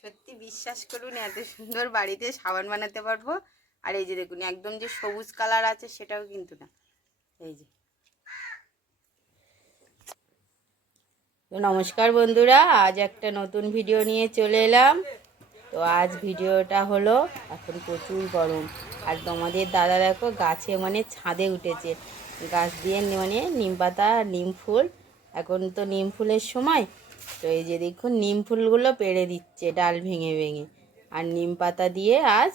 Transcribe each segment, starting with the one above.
সত্যি বিশ্বাস করুন এত সুন্দর বাড়িতে সাবান বানাতে পারবো। আর এই যে দেখুন একদম যে সবুজ কালার আছে সেটাও কিন্তু না। এই যে নমস্কার বন্ধুরা, আজ একটা নতুন ভিডিও নিয়ে চলে এলাম। তো আজ ভিডিওটা হলো, এখন প্রচুর গরম আর তোমাদের দাদা দেখো গাছে মানে ছাদে উঠেছে, গাছ দিয়ে মানে নিম পাতা নিম ফুল, এখন তো নিম ফুলের সময়। তো এই যে দেখুন নিম ফুলগুলো পেড়ে দিচ্ছে ডাল ভেঙে ভেঙে। আর নিম পাতা দিয়ে আজ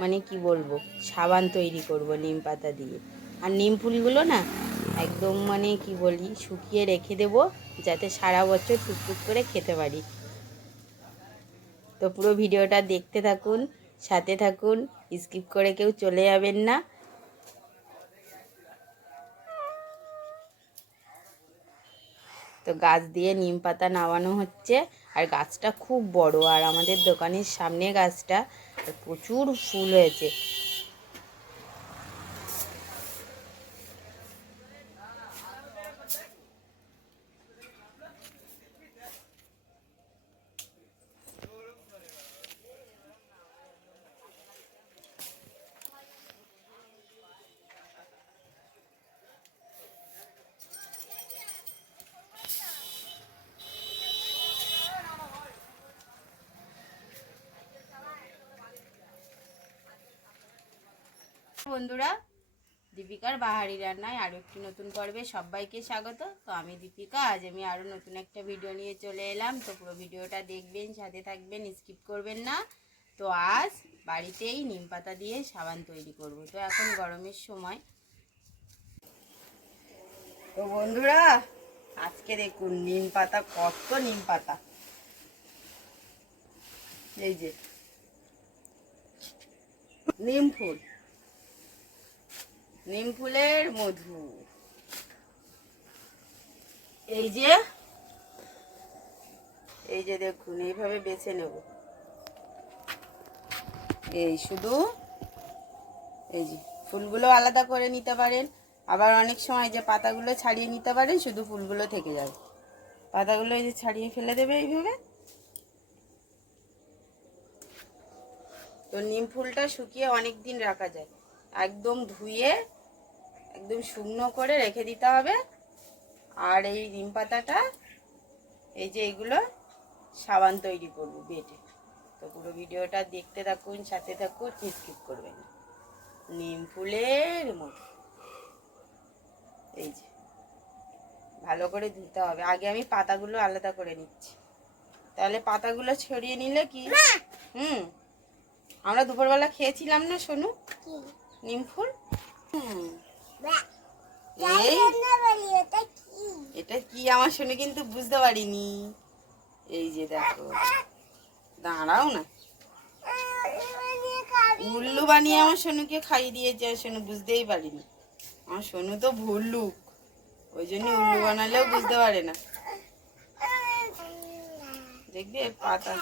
মানে কি বলবো সাবান তৈরি করব নিম পাতা দিয়ে। আর নিম ফুলগুলো না একদম মানে কি বলি শুকিয়ে রেখে দেব, যাতে সারা বছর টুকটুক করে খেতে পারি। তো পুরো ভিডিওটা দেখতে থাকুন, সাথে থাকুন, স্কিপ করে কেউ চলে যাবেন না। তো গাছ দিয়ে নিম পাতা নামানো হচ্ছে, আর গাছটা খুব বড়, আর আমাদের দোকানের সামনে গাছটা প্রচুর ফুল হয়েছে। বন্ধুরা, দীপিকার বাহারি রান্নায় আরও একটি নতুন পর্বে সবাইকে স্বাগত। তো আমি দীপিকা, আজ আমি আরও নতুন একটা ভিডিও নিয়ে চলে এলাম। তো পুরো ভিডিওটা দেখবেন, সাথে থাকবেন, স্কিপ করবেন না। তো আজ বাড়িতেই নিম পাতা দিয়ে সাবান তৈরি করব। তো এখন গরমের সময়। তো বন্ধুরা আজকে দেখুন নিম পাতা, কত নিম পাতা, এই যে নিম ফুল, নিম ফুলের মধু, এই যে দেখুন এইভাবে বেছে নেব। এই শুধু এই যে ফুলগুলো আলাদা করে নিতে পারেন, আবার অনেক সময় যে পাতাগুলো ছাড়িয়ে নিতে পারেন, শুধু ফুলগুলো থেকে যাবে। পাতাগুলো এই যে ছাড়িয়ে ফেলে দেবে এইভাবে। তো নিম ফুলটা শুকিয়ে অনেক দিন রাখা যায়, একদম ধুয়ে একদম শুকনো করে রেখে দিতে হবে। আর এই নিম পাতাটা এই যে এইগুলো সাবান তৈরি করব বেটে। তো পুরো ভিডিওটা দেখতে থাকুন, সাথে থাকুন, স্কিপ করবেন না। নিম ফুলের মতো এই যে ভালো করে ধুতে হবে। আগে আমি পাতাগুলো আলাদা করে নিচ্ছি, তাহলে পাতাগুলো ছড়িয়ে নিলে কি আমরা দুপুরবেলা খেয়েছিলাম না সোনু নিম ফুল। এটা কি আমার সোনু কিন্তু বুঝতে পারিনি। এই যে দেখো, দাঁড়াও না, উল্লু বানিয়ে আমার সোনুকে খাইয়ে দিয়েছে, সোনু বুঝতেই পারিনি। আমার সোনু তো ভুল্লুক, ওই জন্য উল্লু বানালেও বুঝতে পারে না। দেখবে পাতা,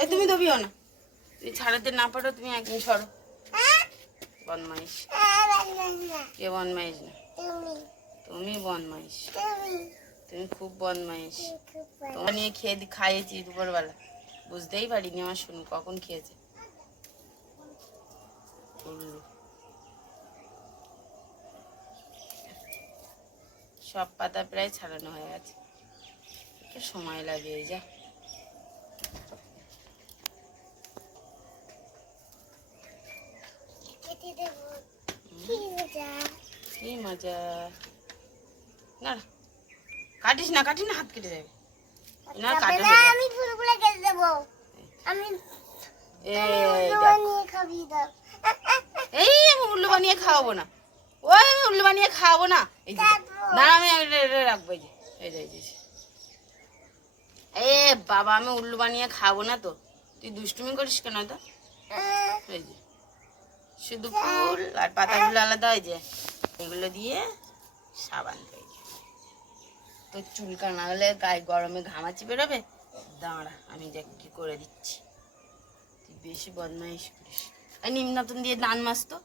এই তুমি দবিও না, তুই ছাড়াতে না পারো, তুমি একদিন সরো। বদমাইশ, কে বদমাইশ না? তুমি বদমাইশ, তুমি খুব বদমাইশ। তোমার নিয়ে খাইয়েছি দুপুরবেলা, বুঝতেই পারিনি আমার সোনু কখন খেয়েছে। সব পাতা প্রায় ছাড়ানো হয়ে গেছে, একটু সময় লাগে। এই যা কি মজা না, কাটিস না, কাটিস না, হাত কেটে যাবে না। আমি ফুলগুলো কেটে দেব, আমি এই আমি উল্লু বানিয়ে খাওয়াবো না, ওই আমি উল্লু বানিয়ে খাওয়াবো না। এই না আমি রাখবো, এই যে এই যে এ বাবা, আমি উল্লু বানিয়ে খাবো না। তো তুই দুষ্টুমি করিস কেন? তো এই যে শুধু ফুল আর পাতাগুলো আলাদা, হয় যে এগুলো দিয়ে সাবান তৈরি। তো চুলকা না হলে গায়ে গরমে ঘামাচি বেরোবে। দাঁড়া আমি দেখ কি করে দিচ্ছি, তুই বেশি বদমাইশ করিস। এই নিম নতুন দিয়ে দান মাছ তো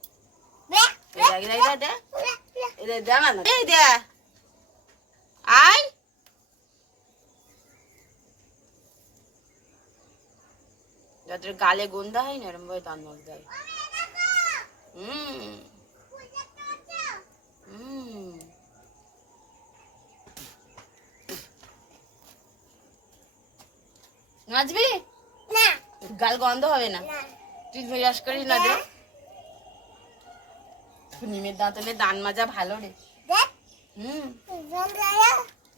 জানা না, এই দে আয় যাদের গালে গন্ধা হয় না এরম ভাবে দাঁত মাজতে হয়। হুম হুম মাজবি না, গাল গন্ধ হবে না, তুই বিরাস করিস না দে। নিমের দাঁতলে দান মাজা ভালো রে। হুম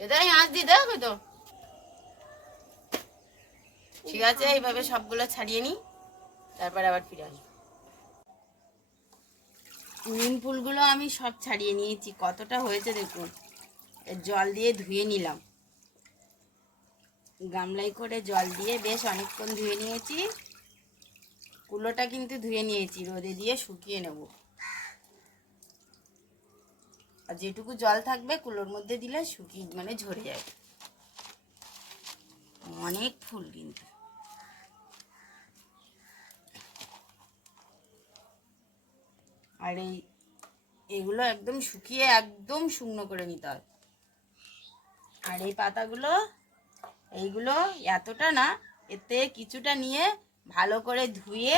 এটাই হাত দি দেখ তো। ঠিক আছে, এইভাবে সবগুলো ছাড়িয়ে নি, তারপর আবার ফিরে আসবো। নিম ফুলগুলো আমি সব ছাড়িয়ে নিয়েছি, কতটা হয়েছে দেখুন। জল দিয়ে ধুয়ে নিলাম, গামলায় করে জল দিয়ে বেশ অনেকক্ষণ ধুয়ে নিয়েছি। কুলোটা কিন্তু ধুয়ে নিয়েছি, রোদে দিয়ে শুকিয়ে নেব। আর যেটুকু জল থাকবে কুলোর মধ্যে দিলে শুকিয়ে মানে ঝরে যাবে। অনেক ফুল কিন্তু। আর এগুলো একদম শুকিয়ে একদম শুকনো করে নিতে হয়। আর এই পাতাগুলো এইগুলো এতটা না, এতে কিছুটা নিয়ে ভালো করে ধুয়ে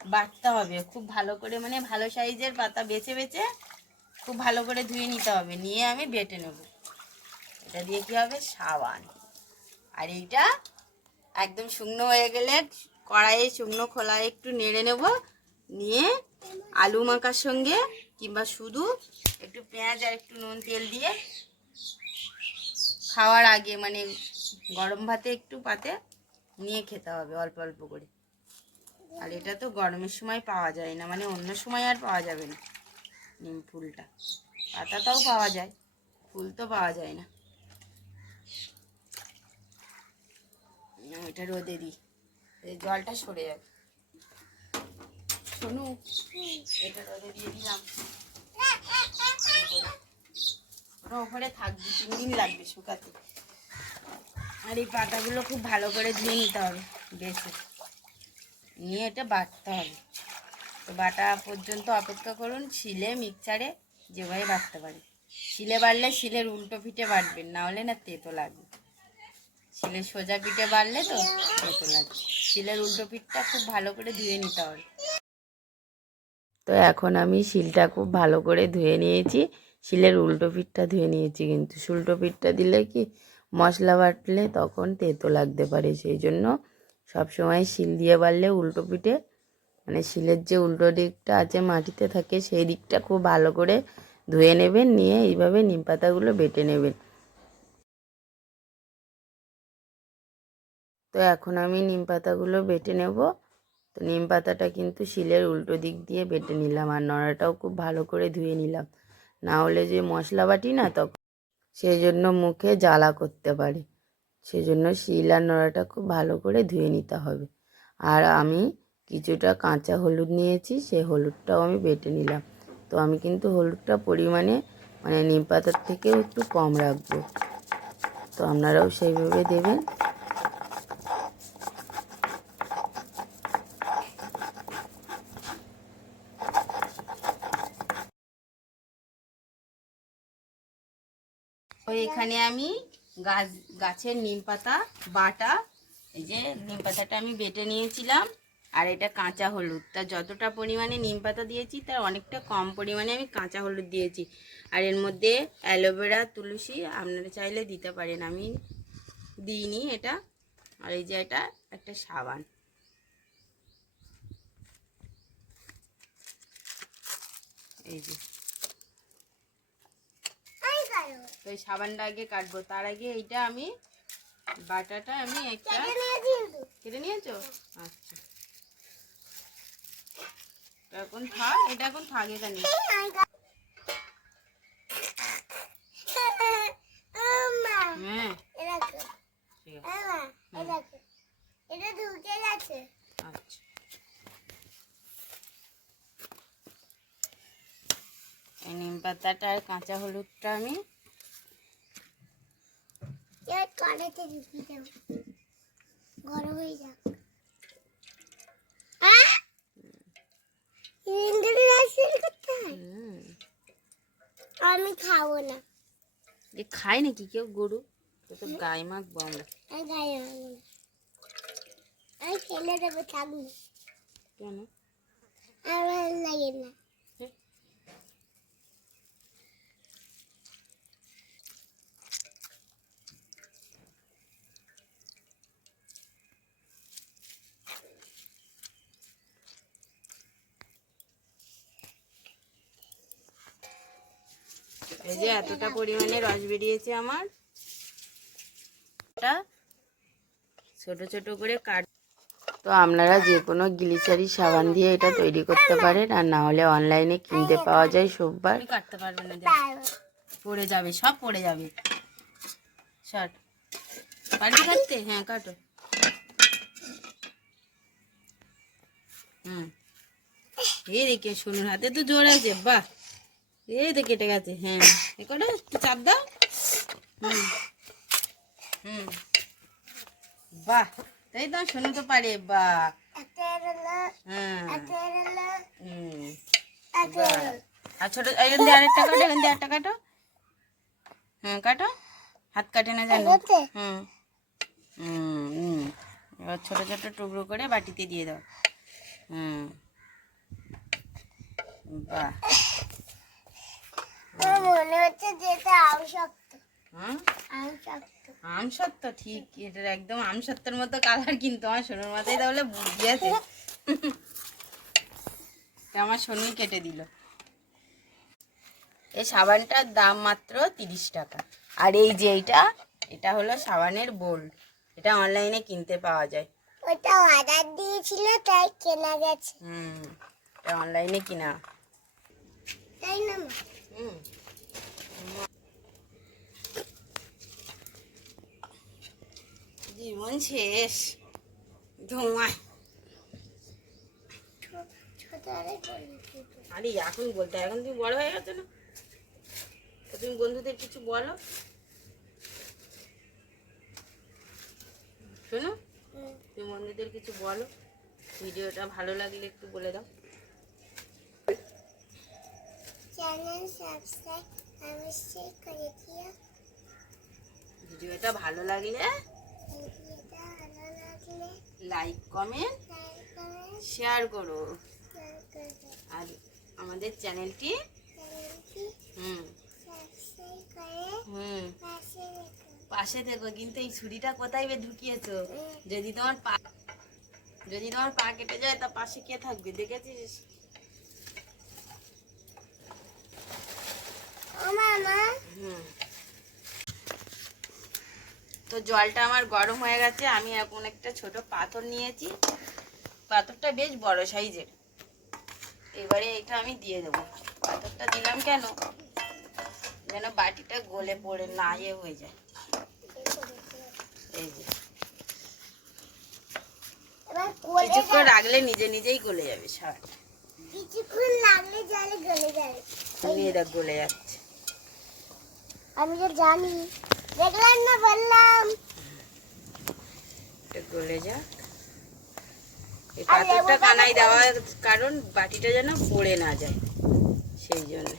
বাটতে হবে। খুব ভালো করে মানে ভালো সাইজের পাতা বেছে বেছে খুব ভালো করে ধুয়ে নিতে হবে, নিয়ে আমি বেটে নেব। এটা দিয়ে কী হবে, সাবান। আর এইটা একদম শুকনো হয়ে গেলে কড়াইয়ে শুকনো খোলায় একটু নেড়ে নেব, নিয়ে আলু মাখার সঙ্গে কিংবা শুধু একটু পেঁয়াজ আর একটু নুন তেল দিয়ে খাওয়ার আগে মানে গরম ভাতে একটু পাতে নিয়ে খেতে হবে অল্প অল্প করে। আর এটা তো গরমের সময় পাওয়া যায় না, মানে অন্য সময় আর পাওয়া যাবে না। নিম ফুলটা পাতাটাও পাওয়া যায়, ফুল তো পাওয়া যায় না। এটা রোদে দিই, এই জলটা সরে যাবে। শোনো, এটা রোদে দিয়ে দিলাম, ওপরে থাকবে, 3 দিন লাগবে শুকাতে। আর এই পাতাগুলো খুব ভালো করে ধুয়ে নিতে হবে বেশি, নিয়ে এটা বাটতে হবে। তো বাটা পর্যন্ত অপেক্ষা করুন, শিলে মিক্সচারে যেভাবে বাটতে পারে। শিলে বাড়লে শিলের উল্টো পিঠে বাটবেন, না হলে না তেতো লাগবে। শিলের সোজা পিঠে বাড়লে তো তেতো লাগবে। শিলের উল্টো পিঠটা খুব ভালো করে ধুয়ে নিতে হবে। তো এখন আমি শিলটা খুব ভালো করে ধুয়ে নিয়েছি, শিলের উল্টো পিঠটা ধুয়ে নিয়েছি। কিন্তু উল্টো পিঠটা দিলে কি মশলা বাটলে তখন তেতো লাগতে পারে, সেই জন্য সবসময় শিল দিয়ে বাড়লে উল্টো পিঠে মানে শিলের যে উল্টো দিকটা আছে মাটিতে থাকে সেই দিকটা খুব ভালো করে ধুয়ে নেবেন, নিয়ে এইভাবে নিম পাতাগুলো বেটে নেবেন। তো এখন আমি নিম পাতাগুলো বেটে নেব। তো নিম পাতাটা কিন্তু শিলের উল্টো দিক দিয়ে বেটে নিলাম, আর নড়াটাও খুব ভালো করে ধুয়ে নিলাম, না হলে যে মশলা বাটি না তখন সেই জন্য মুখে জ্বালা করতে পারে। সেই জন্য শিল আর নোড়াটা খুব ভালো করে ধুয়ে নিতে হবে। আর আমি কিছুটা কাঁচা হলুদ নিয়েছি, সেই হলুদটাও আমি বেটে নিলাম। তো আমি কিন্তু হলুদটা পরিমাণে মানে নিম পাতার থেকেও একটু কম রাখবো, তো আপনারাও সেইভাবে দেবেন। তো এখানে আমি গাছের নিম পাতা বাটা, এই যে নিম পাতাটা আমি বেটে নিয়েছিলাম, আর এটা কাঁচা হলুদ। তা যতটা পরিমাণে নিম পাতা দিয়েছি তার অনেকটা কম পরিমাণে আমি কাঁচা হলুদ দিয়েছি। আর এর মধ্যে অ্যালোভেরা তুলসী আপনারা চাইলে দিতে পারেন, আমি দিইনি এটা। আর এই যে এটা একটা সাবান, এই যে তো এই সাবানটা আগে কাটবো, তার আগে এইটা আমি বাটাটা আমি একটা কেটে নিয়েছো। আচ্ছা এখন থাক, এটা এখন থাক এখানে। হ্যাঁ আচ্ছা এই নিম পাতাটা আর কাঁচা হলুদটা আমি গরম হয়ে যাক। আমি খাবো না। যে খায় নাকি কেউ গরু? তো গায়ে মাখবো আমরা। আমি ফেলে দেবে থাকবে। কেন? আর ভালো লাগে না। এই যে এতটা পরিমাণে রস বেরিয়েছে আমার, এটা ছোট ছোট করে কাট। তো আপনারা যে কোনো গ্লিসারি সাবান দিয়ে এটা তৈরি করতে পারেন, আর না হলে অনলাইনে কিনতে পাওয়া যায় সোপবার। কাটতে পারবে না, পড়ে যাবে, সব পড়ে যাবে। শর্ট পারবি কাটতে? হ্যাঁ কাটো। এই দেখে শুনুন, হাতে তো জোর আছে, বাহ। এই তো কেটে গেছে। হ্যাঁ এ করে একটু চাপ দাও। বাহ, তাই তো শোনো তো পারে, বাহ। হ্যাঁ আর ছোট এখান দিয়ে আরেকটা কাটো, এখান দিয়ে আরেকটা কাটো। হ্যাঁ কাটো, হাত কাটে না জানো। এবার ছোট ছোট টুকরো করে বাটিতে দিয়ে দাও। বাহ, মনে হচ্ছে যেটা আম শক্ত। আম সত্য, ঠিক এটার একদম আম সত্যের মতো কালার, কিন্তু আমার সোনুর মাথায় তাহলে বুদ্ধি আছে। আমার সোনুই কেটে দিল। এই সাবানটার দাম মাত্র 30 টাকা। আর এই যে এটা হলো সাবানের বোল, এটা অনলাইনে কিনতে পাওয়া যায়। ওটা অর্ডার দিয়েছিল তাই কেনা গেছে। এটা অনলাইনে কিনা, তাই না মা? জীবন শেষ ধোঁয়ায়। আরে এখন বলতে, এখন তুমি বড় হয়ে গেছো না, তো তুমি বন্ধুদের কিছু বলো। শোনো, তুমি বন্ধুদের কিছু বলো, ভিডিওটা ভালো লাগলে একটু বলে দাও। চ্যানেল সাবস্ক্রাইব অবশ্যই করে দিও। ভিডিওটা ভালো লাগলে লাইক কমেন্ট শেয়ার করো, আর আমাদের চ্যানেলটি পাশে থেকো। কিন্তু এই ছুরিটা কোথায় ঢুকিয়েছো? যদি তোমার পা কেটে যায় তা পাশে কে থাকবে, দেখেছিস? তো জলটা আমার গরম হয়ে গেছে, আমি এখন একটা ছোট পাথর নিয়েছি, পাথরটা বেশ বড় সাইজের। এবারে এটা আমি দিয়ে দেবো। পাথরটা দিলাম কেন, যেন বাটিটা গলে পড়ে না হয়ে যায়। এই যে কিছুক্ষণ রাখলে নিজে নিজেই গলে যাবে, সারাটা কিছুক্ষণ লাগলে জলে গলে যাবে। এটা গলে যাচ্ছে, আমি তো জানি, দেখলাম না, বললাম। এটা গলে যাক। এই পাথরটা কানায় দেওয়ার কারণ বাটিটা যেন পড়ে না যায়, সেই জন্য।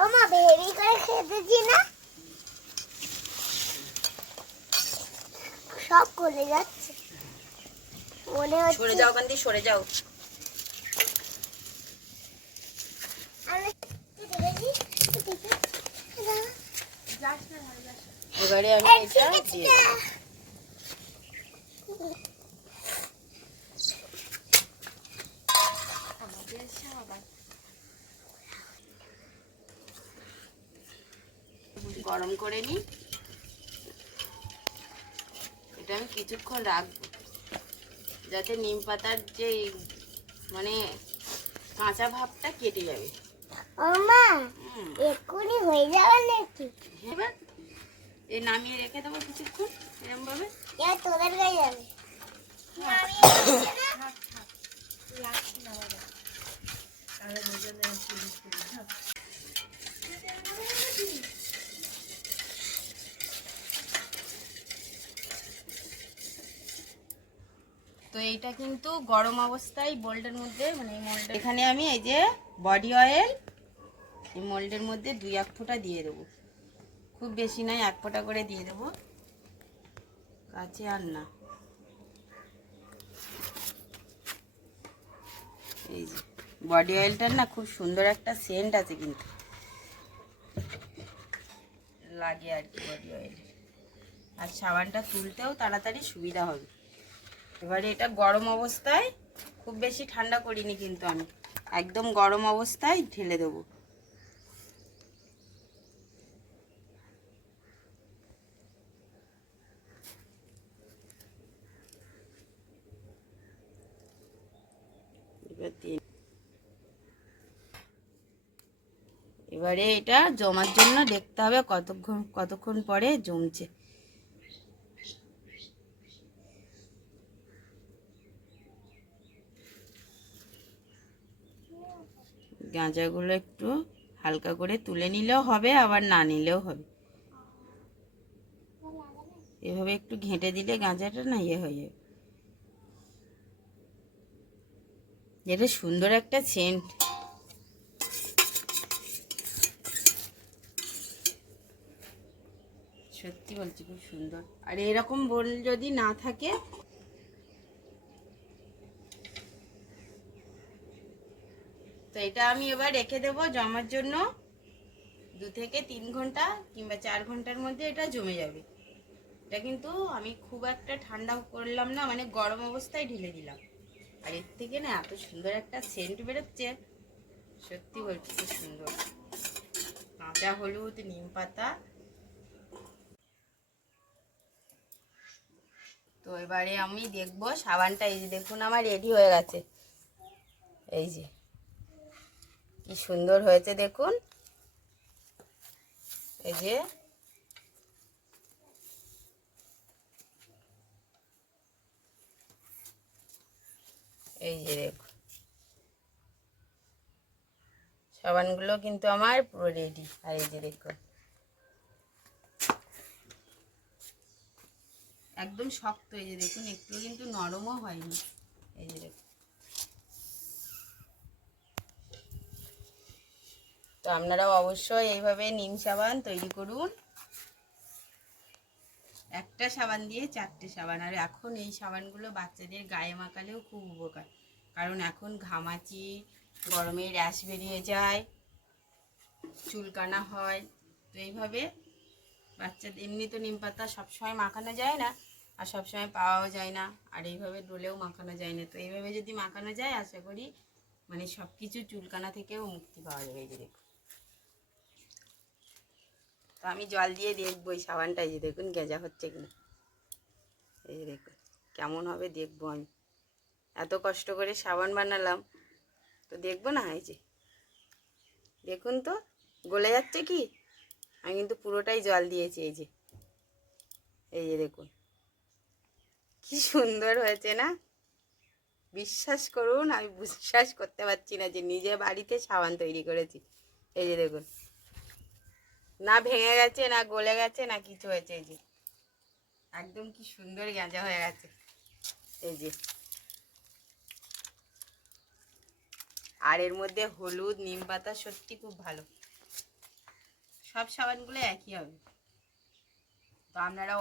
ও মা, ভেরি করে খেতেছি না, সব গলে যাচ্ছে মনে হচ্ছে। সরে যাও, ওখান দিয়ে সরে যাও। এবারে আমি এটা দিয়ে দেবো। গরম করে নি, এটা আমি কিছুক্ষণ রাখবো যাতে নিম পাতার যে মানে কাঁচা ভাবটা কেটে যাবে। ও মা, এক্ষুনি হয়ে যাবে নাকি? এবার এই নামিয়ে রেখে দেবো কিছুক্ষণ এরকম ভাবে। এবার তোদের গায়ে যাবে। তো এইটা কিন্তু গরম অবস্থায় মোল্ডের মধ্যে, মানে এই মোল্ড, এখানে আমি এই যে বডি অয়েল এই মোল্ডের মধ্যে 2-1 ফোঁটা দিয়ে দেবো, খুব বেশি নয়, 1 ফোঁটা করে দিয়ে দেবো। কাছে আর না। এই যে বডি অয়েলটার না খুব সুন্দর একটা সেন্ট আছে, কিন্তু লাগে আর কি বডি অয়েল। আর সাবানটা তুলতেও তাড়াতাড়ি সুবিধা হবে। এবারে এটা গরম অবস্থায়, খুব বেশি ঠান্ডা করিনি কিন্তু আমি, একদম গরম অবস্থায় ঢেলে দেবো। এবারে এটা জমার জন্য দেখতে হবে কতক্ষণ পরে জমছে। গাঁজাগুলো একটু হালকা করে তুলে নিলেও হবে, আবার না নিলেও হবে। এভাবে একটু ঘেঁটে দিলে গাঁজাটা না ইয়ে হয়ে যাবে। এটা সুন্দর একটা সেন্ট। সত্যি বলছি খুব সুন্দর। আর এরকম বোল যদি না থাকে, তো এটা আমি এবার রেখে দেবো জমার জন্য। 2 থেকে 3 ঘন্টা কিংবা 4 ঘন্টার মধ্যে এটা জমে যাবে। এটা কিন্তু আমি খুব একটা ঠান্ডা করলাম না, মানে গরম অবস্থায় ঢেলে দিলাম। আর এর থেকে না এত সুন্দর একটা সেন্ট বেরোচ্ছে, সত্যি বলছি খুব সুন্দর। কাঁচা হলুদ, নিম পাতা। তো এবারে আমি দেখবো সাবানটা, এই যে দেখুন আমার রেডি হয়ে গেছে। এই যে কি সুন্দর হয়েছে দেখুন। এই যে দেখুন সাবানগুলো কিন্তু আমার পুরো রেডি। আর এই যে দেখুন একদম শক্ত, এই যে দেখুন একটু কিন্তু নরমও হয়নি। এই যে দেখুন। তো আপনারাও অবশ্যই এইভাবে নিম সাবান তৈরি করুন। একটা সাবান দিয়ে 4টে সাবান। আর এখন এই সাবানগুলো বাচ্চাদের গায়ে মাখালেও খুব উপকার, কারণ এখন ঘামাচি, গরমে র্যাশ বেরিয়ে যায়, চুলকানা হয়। তো এইভাবে বাচ্চাদের, এমনি তো নিম পাতা সবসময় মাখানো যায় না, আর সবসময় পাওয়াও যায় না, আর এইভাবে ডোলেও মাখানো যায় না। তো এইভাবে যদি মাখানো যায়, আশা করি মানে সব কিছু চুলকানা থেকেও মুক্তি পাওয়া যাবে। এই যে দেখুন। তো আমি জল দিয়ে দেখবো এই সাবানটা, এই যে দেখুন গেঁজা হচ্ছে কিনা। এই যে দেখুন কেমন হবে দেখবো আমি। এত কষ্ট করে সাবান বানালাম, তো দেখবো না। এই যে দেখুন তো গলে যাচ্ছে কি। আমি কিন্তু পুরোটাই জল দিয়েছি। এই যে দেখুন কি সুন্দর হয়েছে না। বিশ্বাস করুন, আমি বিশ্বাস করতে পারছি না যে নিজে বাড়িতে সাবান তৈরি করেছি। এই যে দেখুন, না ভেঙে গেছে, না গলে গেছে, না কিছু হয়েছে। এই যে একদম কি সুন্দর গেঁজা হয়ে গেছে। এই যে, আর এর মধ্যে হলুদ, নিম পাতা সত্যি খুব ভালো। সব সাবানগুলো একই হবে। তো আপনারাও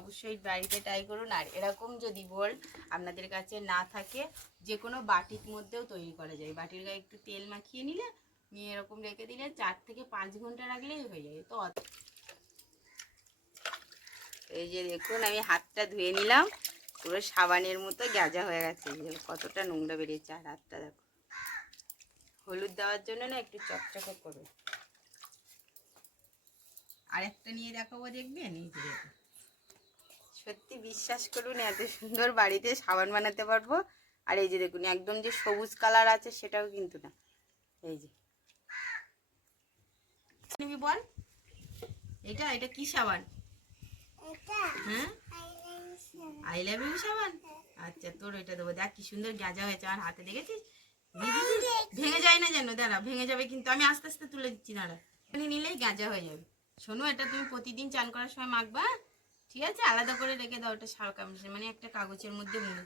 অবশ্যই বাড়িতে ট্রাই করুন। আর এরকম যদি বোল আপনাদের কাছে না থাকে, যে কোনো বাটির মধ্যেও তৈরি করা যায়। বাটির গায়ে একটু তেল মাখিয়ে নিয়ে এরকম রেখে দিলে 4 থেকে 5 ঘন্টা রাখলেই হয়ে যাবে। তো এই যে দেখুন আমি হাতটা ধুয়ে নিলাম, পুরো সাবানের মতো গেঁজা হয়ে গেছে। কতটা নোংরা বেরিয়েছে। আর হাতটা দেখো, হলুদ দেওয়ার জন্য না একটু চকচকে করবে। আরেকটা নিয়ে দেখাবো, দেখবেন। এই যে দেখুন, সত্যি বিশ্বাস করুন এত সুন্দর বাড়িতে সাবান বানাতে পারবো। আর এই যে দেখুন একদম যে সবুজ কালার আছে সেটাও কিন্তু না। এই যে নিবি বল, এটা কি সাবান? হ্যাঁ, আই লাভ ইউ সাবান। আচ্ছা তোর ওইটা দেবো। দেখ কি সুন্দর গেঁজা হয়েছে আমার হাতে, দেখেছিস? ভেঙে যায় না যেন, দাঁড়া ভেঙে যাবে কিন্তু। আমি আস্তে আস্তে তুলে দিচ্ছি, দাঁড়া। নিলেই গেঁজা হয়ে যাবে। শোনো, এটা তুমি প্রতিদিন চান করার সময় মাখবা, ঠিক আছে? আলাদা করে রেখে দাও ওটা মানে একটা কাগজের মধ্যে মুড়ে।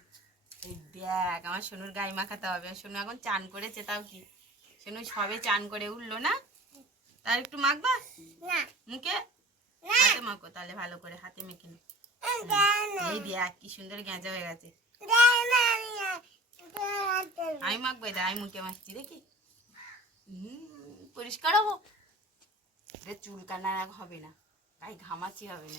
এই দেখ আমার সোনুর গায়ে মাখাতে হবে। সোনু এখন চান করেছে, তাও কি সোনু সবে চান করে উঠলো না, তার একটু মাখবা মুখে। হাতে মাখো তাহলে, ভালো করে হাতে মেখে নে। এই দেখ কি সুন্দর গেঁজা হয়ে গেছে। আমি মাখবো, এটা আমি মুখে মাখছি দেখি। পরিষ্কার হবো, চুল কানা হবে না, তাই ঘামাচি হবে না।